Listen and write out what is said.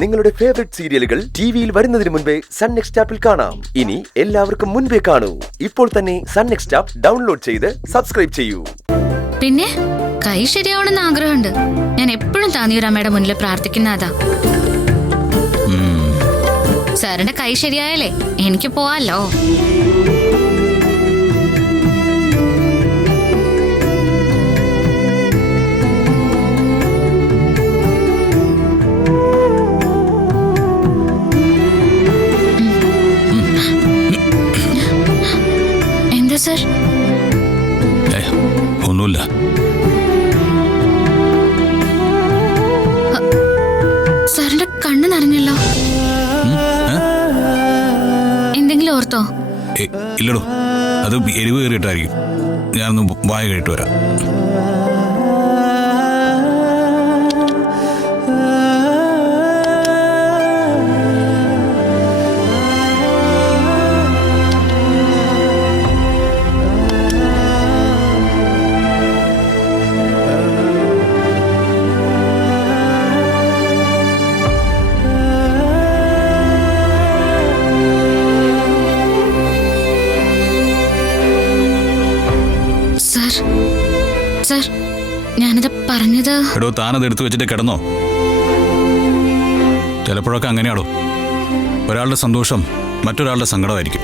നിങ്ങളുടെ ഫേവറേറ്റ് സീരിയലുകൾ ടിവിയിൽ വരുന്നതിന് മുൻപേ സൺ നെക്സ്റ്റ് ആപ്പിൽ കാണാം. ഇനി എല്ലാവർക്കും മുൻപേ കാണൂ. ഇപ്പോൾ തന്നെ സൺ നെക്സ്റ്റ് ആപ്പ് ഡൗൺലോഡ് ചെയ്ത് സബ്സ്ക്രൈബ് ചെയ്യൂ. പിന്നെ കൈ ശരിയാവണമെന്ന് ആഗ്രഹമുണ്ട്. ഞാൻ എപ്പോഴും താന്നിയൂരമ്മയുടെ മുന്നിൽ പ്രാർത്ഥിക്കുന്ന അതാ. സാറിന്റെ കൈ ശരിയായാലേ എനിക്ക് പോവാലോ. എന്താ സാർ? ഒന്നുമില്ല. സാറിന്റെ കണ്ണ് നിറഞ്ഞല്ലോ. എന്തെങ്കിലും ഓർത്തോ? ഇല്ലടോ, അത് എരിവ് കയറിയിട്ടായിരിക്കും. ഞാനൊന്ന് വായ കഴിട്ട് വരാം. സാർ, ഞാനത് പറഞ്ഞത്. എടോ, താനത് എടുത്തു വെച്ചിട്ട് കിടന്നോ? ചിലപ്പോഴൊക്കെ അങ്ങനെയാടോ. ഒരാളുടെ സന്തോഷം മറ്റൊരാളുടെ സങ്കടമായിരിക്കും.